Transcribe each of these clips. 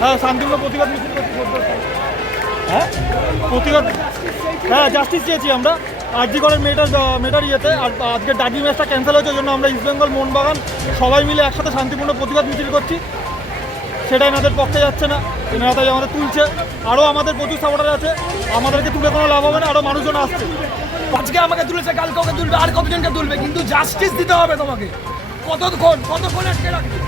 হ্যাঁ শান্তিপূর্ণ প্রতিবাদ মিছিল করছি। হ্যাঁ প্রতিবাদ, হ্যাঁ জাস্টিস চেয়েছি আমরা। আরজি করের মেয়েটার ইয়েতে আর আজকে ডার্বি ম্যাচটা ক্যান্সেল হয়েছে, ওই জন্য আমরা ইস্টবেঙ্গল মোহনবাগান সবাই মিলে একসাথে শান্তিপূর্ণ প্রতিবাদ মিছিল করছি। সেটা এনাদের পক্ষে যাচ্ছে না, এনারা তাই আমাদের তুলছে। আরও আমাদের প্রচুর সাপোর্টার আছে, আমাদেরকে তুলে কোনো লাভ হবে না, আরও মানুষজন আসছে। আজকে আমাকে তুলেছে, কালকে ওকে তুলবে, আর কতজনকে তুলবে, কিন্তু জাস্টিস দিতে হবে তোমাকে। কতক্ষণ আটকে রাখবে?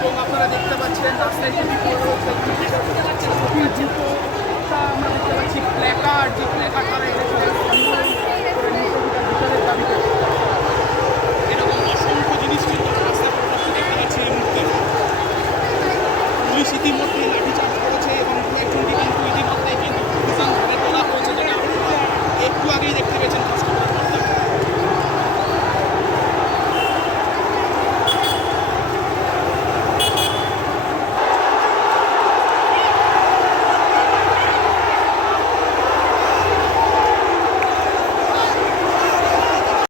এবং আপনারা দেখতে পাচ্ছেন রাস্তায় যে আমরা দেখতে পাচ্ছি প্ল্যাকার্ড, যে প্ল্যাকার্ড তারা এরকম অসংখ্য জিনিস কিন্তু রাস্তায় দেখতে পাচ্ছি এই মুহূর্তে। পুলিশ ইতিমধ্যে লাঠিচার্জ করেছে এবং একজনকে কিন্তু ইতিমধ্যে কিন্তু ধরে তোলা হয়েছে, যেটা একটু আগেই দেখতে পেয়েছেন।